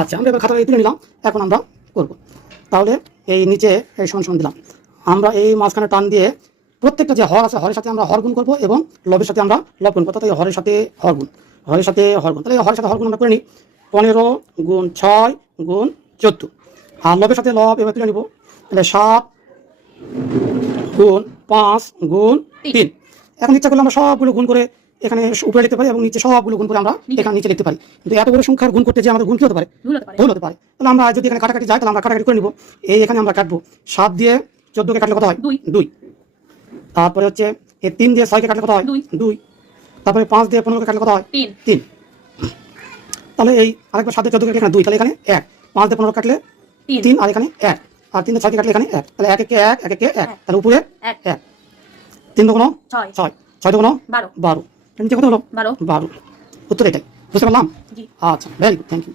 আচ্ছা, আমরা এবার খাতাটা তুলে নিলাম। এখন আমরা করব। তাহলে এই নিচে এই সমান সমান দিলাম। আমরা এই মাঝখানে টান দিয়ে প্রত্যেকটা যে হর আছে হরের সাথে আমরা হর গুণ করবো এবং লবের সাথে আমরা লব গুণ করবো। তাই হরের সাথে হর গুণ, হরের সাথে হর গুণ। তাহলে হরের সাথে হর গুণ আমরা করে নিই। 15 গুণ 6 গুণ 14। আর লবের সাথে লব এবার তুলে নিব। তাহলে 7 গুণ 5 গুণ 3। এখন ইচ্ছা করলে আমরা সবগুলো গুণ করে এখানে উপরে লিখতে পারি এবং নিচে সবগুলো গুণ করে আমরা এখানে নিচে লিখতে পারি। কিন্তু এত বড় সংখ্যার গুণ করতে যে আমাদের গুণ কি হতে পারে, ভুল হতে পারে। তাহলে আমরা যদি এখানে কাটাকাটি যায় তাহলে আমরা কাটাকাটি করে নিব। এই এখানে আমরা কাটবো 7 দিয়ে 14কে কাটলে কত হয় 2। তারপরে হচ্ছে এই 3 দিয়ে 6কে কাটলে কত হয় 2। তারপরে 5 দিয়ে 15কে কাটলে কত হয় 3। তাহলে এই আরেকবার 7 দিয়ে 14কে এখানে 2, তাহলে এখানে 1। 5 দিয়ে 15 কাটলে 3 আর এখানে 1। আর 3 দিয়ে 6কে কাটলে এখানে 1। তাহলে 1 1 1 1 1 1, তাহলে উপরে 1। 3 দুগুণ 6, 6 দুগুণ 12। নিচে কত হলো 12। উত্তর এটাই। বুঝতে পারলাম? আচ্ছা, ভেরি গুড, থ্যাংক ইউ।